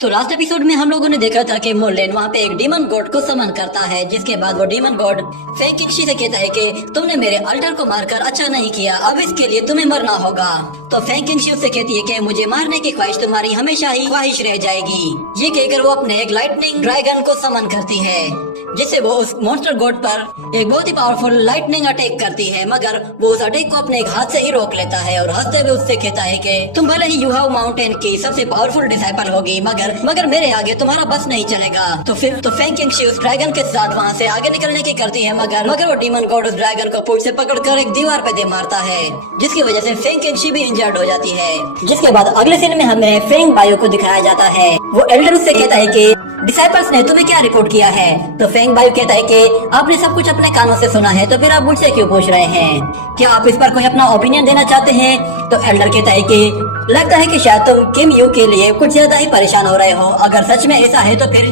तो last episode में हम लोगों ने देखा था कि मोलेन वहाँ पे एक डीमन गॉड को समन करता है, जिसके बाद वो डीमन गॉड फेंग किंगशी से कहता है कि तुमने मेरे अल्टर को मारकर अच्छा नहीं किया, अब इसके लिए तुम्हें मरना होगा। तो फेंग किंगशी उससे कहती है कि मुझे मारने की ख्वाहिश तुम्हारी हमेशा ही ख्वाहिश रह जाएगी। ये कहकर वो अपने एक लाइटनिंग ड्रैगन को समन करती है, जिससे वो उस मॉन्स्टर गॉड पर एक बहुत ही पावरफुल लाइटनिंग अटैक करती है, मगर वो उस अटैक को अपने एक हाथ से ही रोक लेता है और हंसते हुए उससे कहता है कि तुम भले ही यूहाओ माउंटेन की सबसे पावरफुल डिसाइपल होगी, मगर मेरे आगे तुम्हारा बस नहीं चलेगा। तो फिर तो फेंग किंगशी उस ड्रैगन के साथ वहाँ से आगे निकलने की करती है, मगर वो डीमन गॉड उस ड्रैगन को पूंछ से पकड़कर एक दीवार पे दे मारता है, जिसकी वजह से फेंग किंगशी भी इंजर्ड हो जाती है। जिसके बाद अगले सीन में हमें फेंग बायो को दिखाया जाता है। वो एल्डर उससे कहता है कि डिसाइपल्स ने तुम्हें क्या रिपोर्ट किया है? तो फेंग बायो कहता है कि आपने सब कुछ अपने कानों से सुना है, तो फिर आप मुझसे क्यों पूछ रहे हैं? क्या आप इस पर कोई अपना ओपिनियन देना चाहते हैं? तो एल्डर कहता है कि लगता है कि शायद तुम किम यू के लिए कुछ ज्यादा ही परेशान हो रहे हो। अगर सच में ऐसा है तो फिर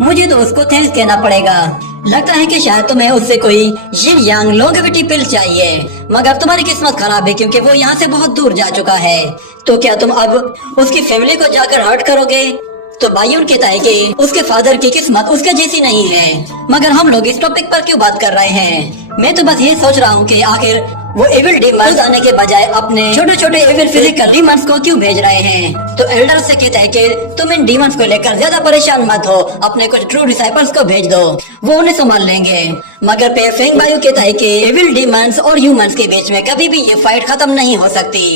मुझे तो उसको थैंक्स कहना पड़ेगा। लगता है कि शायद तुम्हें उससे कोई यिन यांग लॉन्गेविटी पिल चाहिए, मगर तुम्हारी किस्मत खराब है क्योंकि वो यहाँ से बहुत दूर जा चुका है। तो क्या तुम अब उसकी फैमिली को जाकर हर्ट करोगे? तो बायून कहता है कि उसके फादर की किस्मत उसके जैसी नहीं है, मगर हम लोग इस टॉपिक पर क्यों बात कर रहे हैं? मैं तो बस ये सोच रहा हूँ कि आखिर वो एविल डीमंस आने के बजाय अपने छोटे छोटे एविल फिजिकल डीमंस को क्यों भेज रहे हैं? तो एल्डर से कहता है कि तुम इन डीमंस को लेकर ज्यादा परेशान मत हो, अपने कुछ ट्रू डिसाइपल्स को भेज दो, वो उन्हें संभाल लेंगे। मगर फेंग बायो कहता है कि एविल डीमंस और ह्यूमंस के बीच में कभी भी ये फाइट खत्म नहीं हो सकती।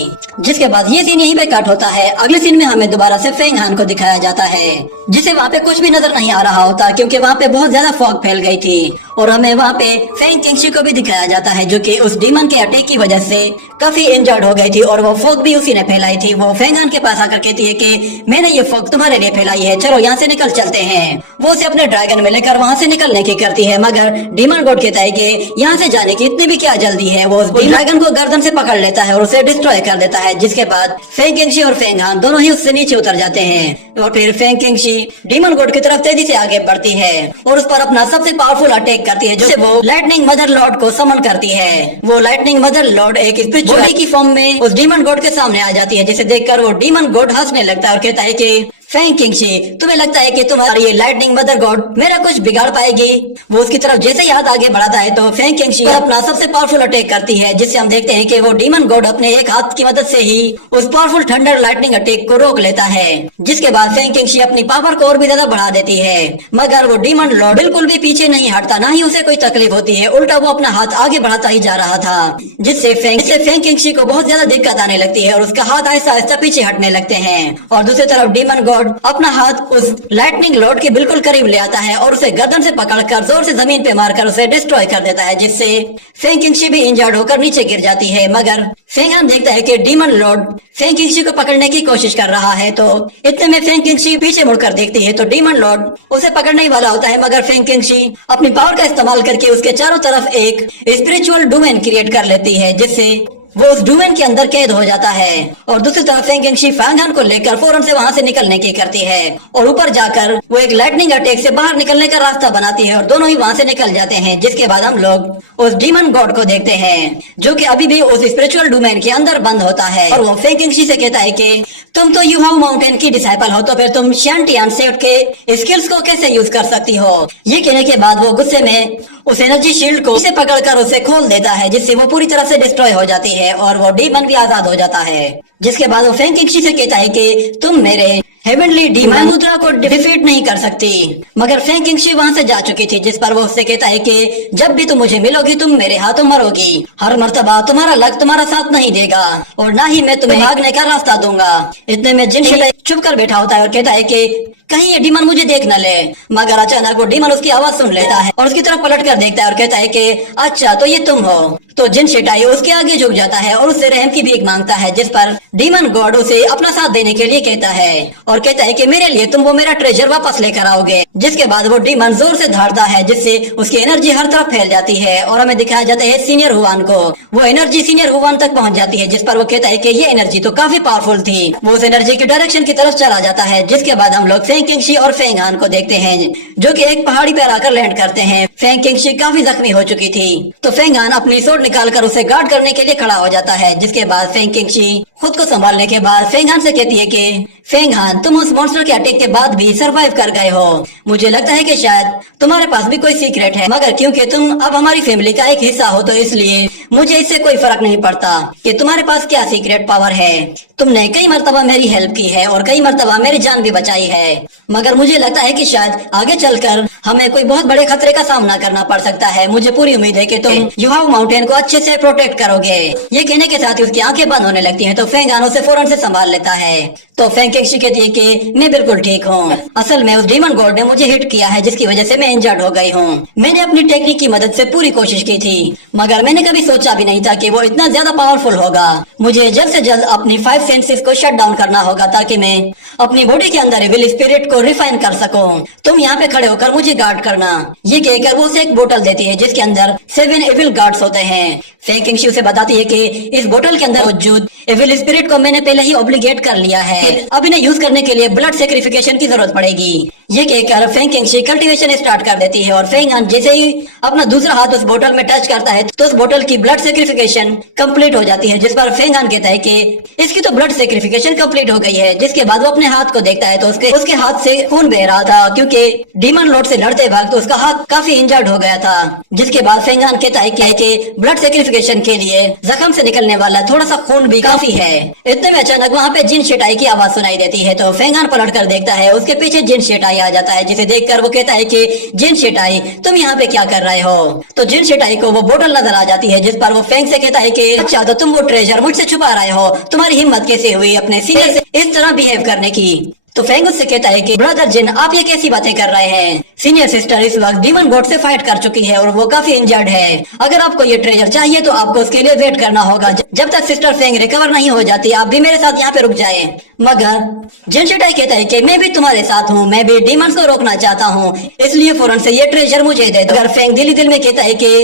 जिसके बाद ये सीन यहीं पे कट होता है। अगले सीन में हमें दोबारा से फेंग हान को दिखाया जाता है, जिसे वहाँ पे कुछ भी नजर नहीं आ रहा होता क्योंकि वहाँ पे बहुत ज्यादा फॉग फैल गई थी। और हमें वहाँ पे फेंग किंगशी को भी दिखाया जाता है, जो कि उस डीमन के अटैक की वजह से काफी इंजर्ड हो गई थी और वो फॉग भी उसी ने फैलाई थी। वो फेंग हान के पास आकर कहती है कि मैंने ये फॉग तुम्हारे लिए फैलाई है, चलो यहाँ से निकल चलते हैं। वो उसे अपने ड्रैगन में लेकर वहाँ से निकलने की करती है, मगर डीमन गॉड कहता है कि यहाँ से जाने की इतनी भी क्या जल्दी है। वो उस ड्रैगन को गर्दन से पकड़ लेता है और उसे डिस्ट्रॉय कर देता है। जिसके बाद फेंग किंगशी और फेंग हान दोनों ही उससे नीचे उतर जाते हैं और फिर फेंग किंगशी डीमन गॉड की तरफ तेजी से आगे बढ़ती है और उस पर अपना सबसे पावरफुल अटैक करती है, जिससे वो लाइटनिंग मदर लॉर्ड को समन करती है। वो लाइटनिंग मदर लॉर्ड एक स्पिरिचुअल की फॉर्म में उस डीमन गॉड के सामने आ जाती है, जिसे देखकर वो डीमन गॉड हंसने लगता है और कहता है कि फेंग किंगशी, तुम्हें लगता है कि तुम्हारी ये लाइटनिंग मदर गॉड मेरा कुछ बिगाड़ पाएगी? वो उसकी तरफ जैसे ही हाथ आगे बढ़ाता है तो फेंग किंगशी अपना सबसे पावरफुल अटैक करती है, जिससे हम देखते हैं कि वो डीमन गॉड अपने एक हाथ की मदद से ही उस पावरफुल थंडर लाइटनिंग अटैक को रोक लेता है। जिसके बाद फेंग किंगशी अपनी पावर को और भी ज्यादा बढ़ा देती है, मगर वो डीमन लॉर्ड बिल्कुल भी पीछे नहीं हटता, ना ही उसे कोई तकलीफ होती है, उल्टा वो अपना हाथ आगे बढ़ाता ही जा रहा था, जिससे फेंग किंगशी को बहुत ज्यादा दिक्कत आने लगती है और उसका हाथ आहिस्ता आहिस्ता पीछे हटने लगते हैं। और दूसरी तरफ डीमन गॉड अपना हाथ उस लाइटनिंग लॉर्ड के बिल्कुल करीब ले आता है और उसे गर्दन से पकड़कर जोर से जमीन पे मारकर उसे डिस्ट्रॉय कर देता है, जिससे फेंग किंगशी भी इंजर्ड होकर नीचे गिर जाती है। मगर फेंग हान देखता है कि डीमन लॉर्ड फेंग किंगशी को पकड़ने की कोशिश कर रहा है, तो इतने में फेंग किंगशी पीछे मुड़कर देखती है तो डीमन लॉर्ड उसे पकड़ने ही वाला होता है, मगर फेंग किंगशी अपनी पावर का इस्तेमाल करके उसके चारों तरफ एक स्पिरिचुअल डोमेन क्रिएट कर लेती है, जिससे वो उस डोमेन के अंदर कैद हो जाता है। और दूसरी तरफ फेंग किंगशी फेंग हान को लेकर फौरन से वहाँ से निकलने की करती है और ऊपर जाकर वो एक लाइटनिंग अटैक से बाहर निकलने का रास्ता बनाती है और दोनों ही वहाँ से निकल जाते हैं। जिसके बाद हम लोग उस डीमन गॉड को देखते हैं, जो कि अभी भी उस स्पिरिचुअल डोमेन के अंदर बंद होता है और वो फेंग किंगशी से कहता है कि तुम तो यूहाओ माउंटेन की डिसाइपल हो, तो फिर तुम शांटियान सेक्ट के स्किल्स को कैसे यूज कर सकती हो? ये कहने के बाद वो गुस्से में उस एनर्जी शील्ड को उसे पकड़कर उसे खोल देता है, जिससे वो पूरी तरह से डिस्ट्रॉय हो जाती है और वो डीमन भी आजाद हो जाता है। जिसके बाद वो फेंग किंगशी से कहता है कि तुम मेरे हेवनली डीमन मुद्रा को डिफीट नहीं कर सकती, मगर फेंग किंगशी वहाँ से जा चुकी थी। जिस पर वो उससे कहता है कि जब भी तुम मुझे मिलोगी तुम मेरे हाथों मरोगी, हर मर्तबा तुम्हारा लक तुम्हारा साथ नहीं देगा और ना ही मैं तुम्हें भागने का रास्ता दूंगा। इतने में जिन शेटा चुप कर बैठा होता है और कहता है कि कहीं ये डीमन मुझे देख न ले, मगर अचानक वो डीमन उसकी आवाज सुन लेता है और उसकी तरफ पलट कर देखता है और कहता है कि अच्छा तो ये तुम हो। तो जिन शेटाई उसके आगे झुक जाता है और उससे रहम की भीख मांगता है, जिस पर डीमन गॉड उसे अपना साथ देने के लिए कहता है और कहता है कि मेरे लिए तुम वो मेरा ट्रेजर वापस लेकर आओगे। जिसके बाद वो डीमन जोर से धाड़ता है, जिससे उसकी एनर्जी हर तरफ फैल जाती है और हमें दिखाया जाता है सीनियर हुआन को। वो एनर्जी सीनियर हुआन तक पहुंच जाती है, जिस पर वो कहता है कि ये एनर्जी तो काफी पावरफुल थी। वो उस एनर्जी की डायरेक्शन की तरफ चला जाता है। जिसके बाद हम लोग फेंग किंगशी और फेंग हान को देखते हैं, जो कि एक पहाड़ी पर आकर लैंड करते हैं। फेंग किंगशी काफी जख्मी हो चुकी थी, तो फेंग हान अपनी स्वॉर्ड निकालकर उसे गार्ड करने के लिए खड़ा हो जाता है। जिसके बाद फेंग किंगशी खुद को संभालने के बाद फेंग हान से कहती है कि फेंगहान, तुम उस मॉन्स्टर के अटैक के बाद भी सरवाइव कर गए हो। मुझे लगता है कि शायद तुम्हारे पास भी कोई सीक्रेट है, मगर क्योंकि तुम अब हमारी फैमिली का एक हिस्सा हो तो इसलिए मुझे इससे कोई फर्क नहीं पड़ता कि तुम्हारे पास क्या सीक्रेट पावर है। तुमने कई मर्तबा मेरी हेल्प की है और कई मर्तबा मेरी जान भी बचाई है, मगर मुझे लगता है कि शायद आगे चलकर हमें कोई बहुत बड़े खतरे का सामना करना पड़ सकता है। मुझे पूरी उम्मीद है कि तुम युहाओ माउंटेन को अच्छे से प्रोटेक्ट करोगे। ये कहने के साथ ही उसकी आंखें बंद होने लगती हैं तो फेंगान उसे फौरन से संभाल लेता है। तो फेंगकिंगशी कहती है कि मैं बिल्कुल ठीक हूँ। असल में उस डीमन गॉड ने मुझे हिट किया है जिसकी वजह से मैं इंजर्ड हो गई हूँ। मैंने अपनी टेक्निक की मदद से पूरी कोशिश की थी, मगर मैंने कभी सोचा भी नहीं था कि वो इतना ज्यादा पावरफुल होगा। मुझे जल्द से जल्द अपनी 5 सेंसेस को शट डाउन करना होगा ताकि मैं अपनी बॉडी के अंदर विल स्पिरिट को रिफाइन कर सकूं। तुम यहाँ पे खड़े होकर मुझे गार्ड करना। ये कहकर वो उसे एक बोतल देती है जिसके अंदर 7 एविल गार्ड्स होते हैं। फेंगकिंगशी उसे बताती है कि इस बोतल के अंदर मौजूद एविल स्पिरिट को मैंने पहले ही ऑब्लिगेट कर लिया है, अब इन्हें यूज करने के लिए ब्लड सेक्रिफिकेशन की जरूरत पड़ेगी। ये कहकर फेंगकिंगशी कल्टीवेशन स्टार्ट कर देती है और फेंगहान जैसे ही अपना दूसरा हाथ उस बोतल में टच करता है तो उस बोतल की ब्लड सेक्रिफिकेशन कंप्लीट हो जाती है, जिस पर फेंगहान कहता है कि इसकी तो ब्लड सेक्रिफिकेशन कंप्लीट हो गई है। जिसके बाद वो अपने हाथ को देखता है तो उसके हाथ से खून बह रहा था क्योंकि डीमन लॉर्ड से लड़ते वक्त उसका हाथ काफी इंजर्ड हो गया था। जिसके बाद फेंगहान कहता है कि ब्लड सेक्रिफिकेशन के लिए जख्म से निकलने वाला थोड़ा सा खून भी काफी है। इतने में अचानक वहाँ पे जिन शेटाई की आवाज सुनाई देती है तो फेंगहान पलट कर देखता है, उसके पीछे जिन शेटाई आ जाता है, जिसे देखकर वो कहता है कि जिन शेटाई तुम यहाँ पे क्या कर रहे हो। तो जिन शेटाई को वो बोतल नजर आ जाती है जिस पर वो फेंग से कहता है कि अच्छा तो तुम वो ट्रेजर मुझसे छुपा रहे हो, तुम्हारी हिम्मत कैसे हुई अपने सीनियर से इस तरह बिहेव करने की। तो फेंग उससे कहता है कि ब्रदर जिन आप ये कैसी बातें कर रहे हैं, सीनियर सिस्टर इस वक्त डीमन गॉड से फाइट कर चुकी है और वो काफी इंजर्ड है। अगर आपको ये ट्रेजर चाहिए तो आपको उसके लिए वेट करना होगा। जब तक सिस्टर फेंग रिकवर नहीं हो जाती आप भी मेरे साथ यहाँ पे रुक जाए। मगर जिन शेटाई कहता है कि मैं भी तुम्हारे साथ हूँ, मैं भी डीमंस को रोकना चाहता हूँ, इसलिए फौरन से ये ट्रेजर मुझे दे दो। अगर फेंग दिल ही दिल में कहता है कि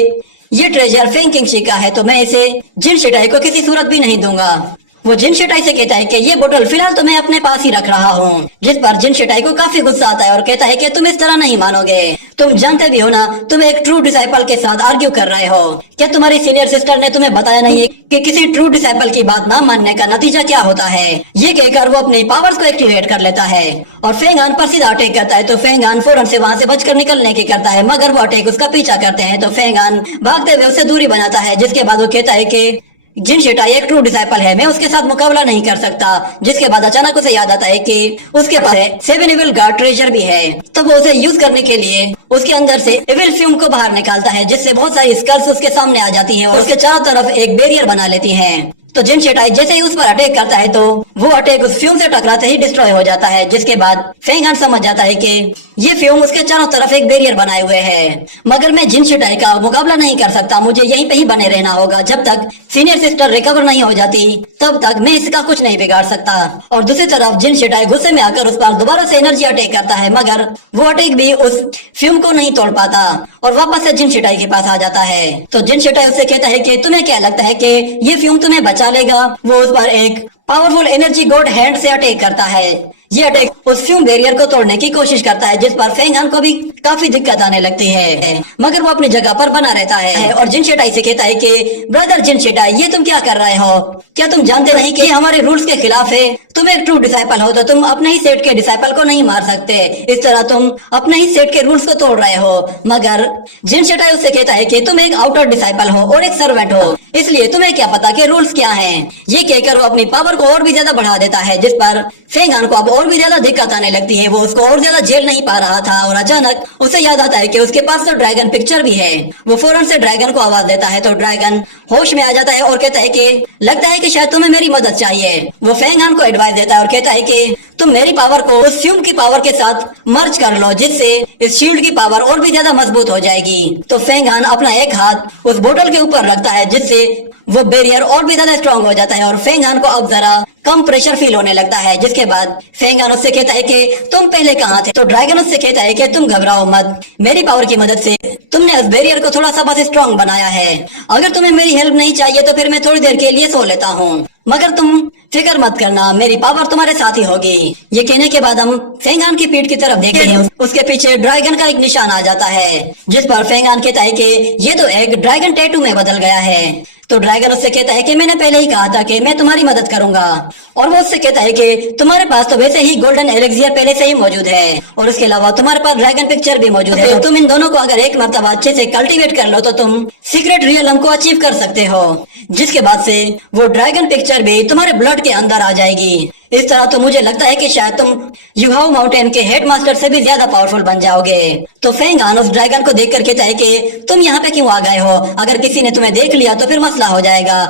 ये ट्रेजर फेंगकिंगशी का है तो मैं इसे जिन शेटाई को किसी सूरत भी नहीं दूंगा। वो जिन शेटाई से कहता है कि ये बोतल फिलहाल तो मैं अपने पास ही रख रहा हूँ, जिस पर जिन शेटाई को काफी गुस्सा आता है और कहता है कि तुम इस तरह नहीं मानोगे, तुम जानते भी हो ना तुम एक ट्रू डिसाइपल के साथ आर्ग्यू कर रहे हो। क्या तुम्हारी सीनियर सिस्टर ने तुम्हें बताया नहीं है कि किसी ट्रू डिसाइपल की बात ना मानने का नतीजा क्या होता है। ये कहकर वो अपने पावर्स को एक्टिवेट कर लेता है और फेंगहान पर सीधा अटैक करता है। तो फेंगहान फौरन से वहाँ से बचकर निकलने की करता है, मगर वो अटैक उसका पीछा करते हैं तो फेंगहान भागते हुए उससे दूरी बनाता है। जिसके बाद वो कहता है कि जिन शेटाई एक ट्रू डिसाइपल है, मैं उसके साथ मुकाबला नहीं कर सकता। जिसके बाद अचानक उसे याद आता है कि उसके पास 7 एविल गार्ड ट्रेजर भी है। तो वो उसे यूज करने के लिए उसके अंदर से एविल फ्यूम को बाहर निकालता है, जिससे बहुत सारी स्कल्स उसके सामने आ जाती हैं और उसके चारों तरफ एक बैरियर बना लेती हैं। तो जिन शेटाई जैसे ही उस पर अटैक करता है तो वो अटैक उस फ्यूम से टकराते ही डिस्ट्रॉय हो जाता है। जिसके बाद फेंगहान समझ जाता है कि ये फ्यूम उसके चारों तरफ एक बैरियर बनाए हुए है, मगर मैं जिन शेटाई का मुकाबला नहीं कर सकता, मुझे यहीं पे ही बने रहना होगा। जब तक सीनियर सिस्टर रिकवर नहीं हो जाती तब तक मैं इसका कुछ नहीं बिगाड़ सकता। और दूसरी तरफ जिन शेटाई गुस्से में आकर उस पर दोबारा से एनर्जी अटैक करता है, मगर वो अटैक भी उस फ्यूम को नहीं तोड़ पाता और वापस से जिन शेटाई के पास आ जाता है। तो जिन शेटाई उससे कहता है कि तुम्हें क्या लगता है कि ये फ्यूम तुम्हें बचा लेगा। वो उस पर एक पावरफुल एनर्जी गॉड हैंड से अटैक करता है। ये अटैक उस फ्यूम बैरियर को तोड़ने की कोशिश करता है, जिस पर फेंगहान को भी काफी दिक्कत आने लगती है, मगर वो अपनी जगह पर बना रहता है और जिन शेटाई से कहता है कि ब्रदर जिन शेटाई ये तुम क्या कर रहे हो, क्या तुम जानते नहीं कि हमारे रूल्स के खिलाफ है। तुम एक ट्रू डिसाइपल हो तो तुम अपने ही सेट के डिसाइपल को नहीं मार सकते, इस तरह तुम अपने ही सेट के रूल्स को तोड़ रहे हो। मगर जिन शेटाई उससे कहता है कि तुम एक आउटर डिसाइपल हो और एक सर्वेंट हो, इसलिए तुम्हें क्या पता कि रूल्स क्या हैं। ये कहकर वो अपनी पावर को और भी ज्यादा बढ़ा देता है, जिस पर फेंगहान को अब और भी ज्यादा दिक्कत आने लगती है। वो उसको और ज्यादा झेल नहीं पा रहा था और अचानक उसे याद आता है कि उसके पास तो ड्रैगन पिक्चर भी है। वो फौरन से ड्रैगन को आवाज देता है तो ड्रैगन होश में आ जाता है और कहता है कि लगता है कि शायद तुम्हें मेरी मदद चाहिए। वो फेंगहान को एडवाइस देता है और कहता है कि तुम मेरी पावर को उस फ्यूम की पावर के साथ मर्ज कर लो, जिससे इस शील्ड की पावर और भी ज्यादा मजबूत हो जाएगी। तो फेंगहान अपना एक हाथ उस बोतल के ऊपर रखता है, जिससे वो बैरियर और भी ज्यादा स्ट्रॉन्ग हो जाता है और फेंगहान को अब जरा कम प्रेशर फील होने लगता है। जिसके बाद फेंगहान उससे कहता है कि तुम पहले कहाँ थे। तो ड्रैगन उससे कहता है कि तुम घबराओ मत, मेरी पावर की मदद से तुमने उस बैरियर को थोड़ा सा बस स्ट्रॉन्ग बनाया है। अगर तुम्हें मेरी हेल्प नहीं चाहिए तो फिर मैं थोड़ी देर के लिए सो लेता हूँ। मगर तुम फिक्र मत करना, मेरी पावर तुम्हारे साथ ही होगी। ये कहने के बाद हम फेंगान की पीठ की तरफ देखते हैं। उसके पीछे ड्रैगन का एक निशान आ जाता है, जिस पर फेंगान कहता है कि ये तो एक ड्रैगन टैटू में बदल गया है। तो ड्रैगन उससे कहता है कि मैंने पहले ही कहा था कि मैं तुम्हारी मदद करूंगा। और वो उससे कहता है कि तुम्हारे पास तो वैसे ही गोल्डन एलेक्सियर पहले से ही मौजूद है, और उसके अलावा तुम्हारे पास ड्रैगन पिक्चर भी मौजूद है। तो तुम इन दोनों को अगर एक मर्तबा अच्छे से कल्टीवेट कर लो तो तुम सीक्रेट रियलम को अचीव कर सकते हो, जिसके बाद से वो ड्रैगन पिक्चर भी तुम्हारे ब्लड के अंदर आ जाएगी। इस तरह तो मुझे लगता है कि शायद तुम युहाओ माउंटेन के हेडमास्टर से भी ज्यादा पावरफुल बन जाओगे। तो फेंगान उस ड्रैगन को देख कर कहता है कि तुम यहाँ पे क्यों आ गए हो? अगर किसी ने तुम्हें देख लिया तो फिर मसला हो जाएगा।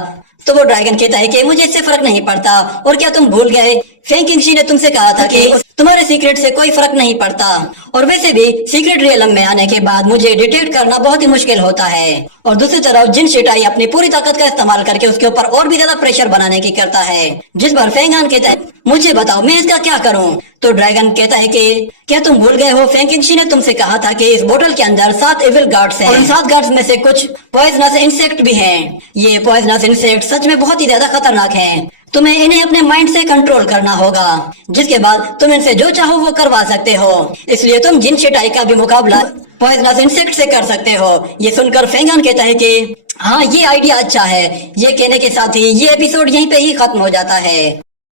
तो वो ड्रैगन कहता है कि मुझे इससे फर्क नहीं पड़ता, और क्या तुम भूल गए फेंकिंगशी ने तुमसे कहा था कि तुम्हारे सीक्रेट से कोई फर्क नहीं पड़ता, और वैसे भी सीक्रेट रियलम में आने के बाद मुझे डिटेक्ट करना बहुत ही मुश्किल होता है। और दूसरी तरफ जिन शिटाई अपनी पूरी ताकत का इस्तेमाल करके उसके ऊपर और भी ज्यादा प्रेशर बनाने की करता है, जिस पर फेंगान कहता है मुझे बताओ मैं इसका क्या करूं? तो ड्रैगन कहता है कि क्या तुम भूल गए हो फेंकिंगशी ने तुमसे कहा था कि इस बोतल के अंदर 7 एविल गार्ड्स हैं, और इन 7 गार्ड्स में से कुछ पॉइजनस इंसेक्ट भी हैं। ये पॉइजनस इंसेक्ट सच में बहुत ही ज्यादा खतरनाक हैं। तुम्हें इन्हें अपने माइंड से कंट्रोल करना होगा, जिसके बाद तुम इनसे जो चाहो वो करवा सकते हो। इसलिए तुम जिन शिटाई का भी मुकाबला पॉइजनस इंसेक्ट से कर सकते हो। ये सुनकर फेंगान कहता है कि हाँ ये आइडिया अच्छा है। ये कहने के साथ ही ये एपिसोड यहीं पे ही खत्म हो जाता है।